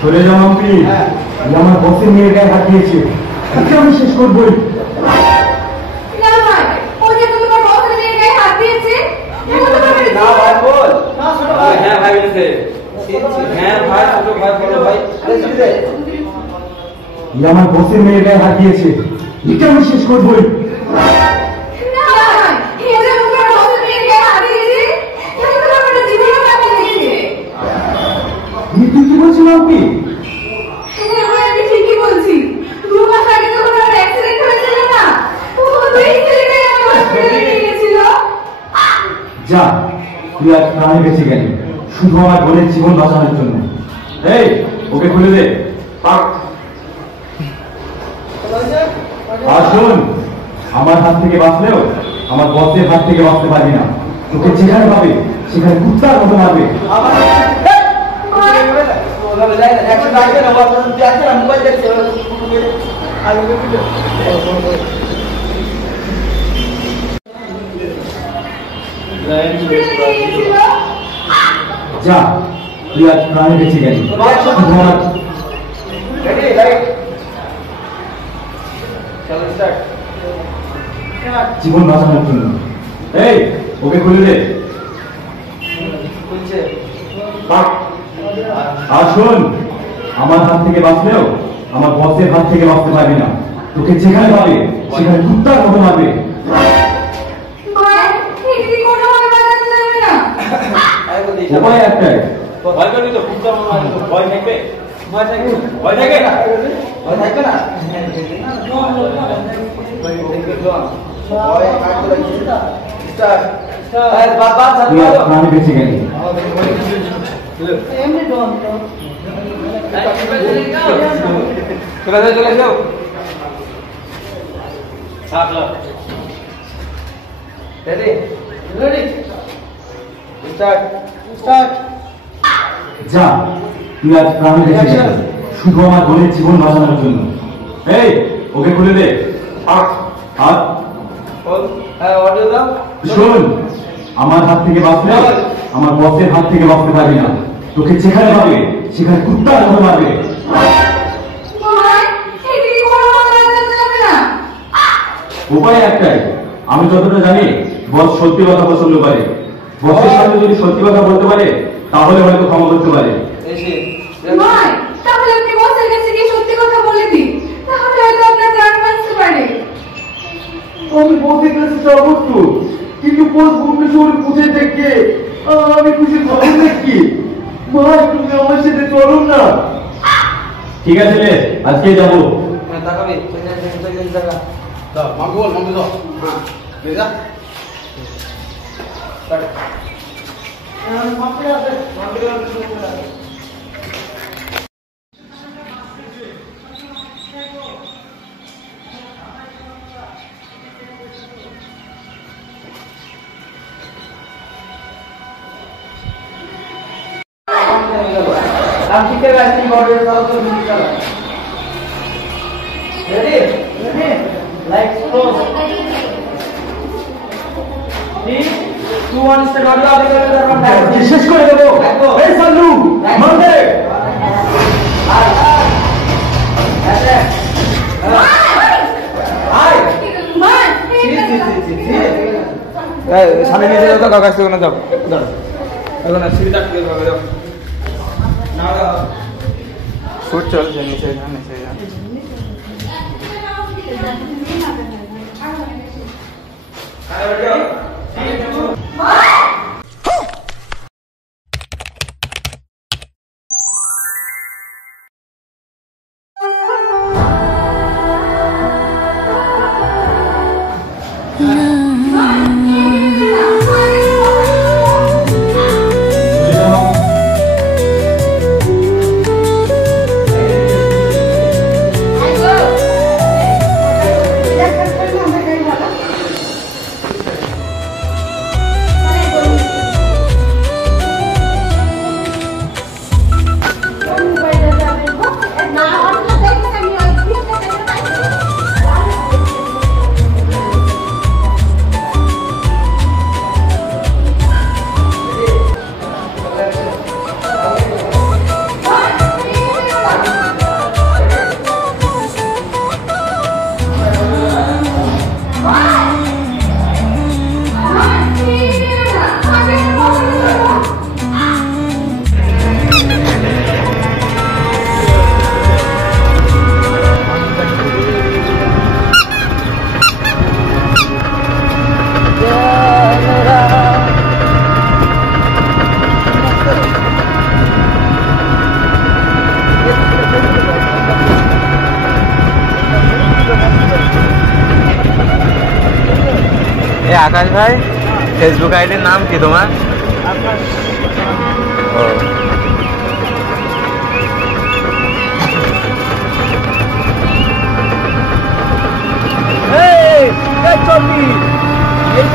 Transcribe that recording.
চলে যাও আপনি। আমার বসের মেয়ের গায়ে হাত দিয়েছে, আমি শেষ করবই। আমার বসের মেয়ের গায়ে হাত দিয়েছে, এটা আমি শেষ করবই। তুই কি বলছিস আপনি? ঠিকই বলছি। 2 মাস আগে যখন আমার অ্যাক্সিডেন্ট হয়েছিল না, ওই ছেলেটাই আমার হসপিটালে নিয়ে গেছিল। যা, তুই আজ প্রাণে বেঁচে গেলি শুধু আমার বোনের জীবন বাঁচানোর জন্য। এই, ওকে খুলে দে। আর শোন, আমার হাত থেকে বাঁচলেও আমার বসের হাত থেকে বাঁচতে পারবি না। তোকে যেখানে পাবে সেখানে কুত্তার মতো মারবে। যা, তুই আজ প্রাণে বেঁচে গেলি জীবন বাঁচানোর জন্য। এই, ওকে খুলে দে। আর শোন, আমার হাত থেকে বাঁচলেও আমার বসের হাত থেকে বাঁচতে পারবি না। তোকে যেখানে পাবে সেখানে কুত্তার মতো মারবে। উপায় একটাই। ভয় করবি তো? কুত্তার মতো মারবে তো? ভয় থাকবে? ভয় থাকবে? ভয় থাকে না? ভয় থাকবে না? প্রাণে বেঁচে গেলি। চলে যাও। যা, তুই আজ প্রাণে বেঁচে গেলি শুধু আমার বোনের জীবন বাঁচানোর জন্য। এই, ওকে খুলে দে। শোন, আমার হাত থেকে বাঁচলে আমার বসের হাত থেকে বাঁচতে পারবি না। তোকে যেখানে পাবে সেখানে কুত্তার মতো মারবে। উপায় একটাই। আমি যতটা জানি, বস সত্যি কথা পছন্দ করে। বসের সামনে যদি সত্যি কথা বলতে পারে তাহলে হয়তো ক্ষমা করতে পারে। আমি বসের কাছে যাবো তো, কিন্তু বস ভুবনেশ্বর পুজো দেখে আমি খুশি খবর দেখি। মা, তুমি আমার সাথে চলো না। ঠিক আছে রে, আজকে যাবো। শেষ করে দেবো। সামনে নিয়ে যাও তো, কাগজ থেকে যাও। এখন সিঁড়ি চাপতে যাও। শুট চলছে নিচে যা। আকাশ ভাই, ফেসবুক আইডির নাম কি তোমার? ও এই চলবি এই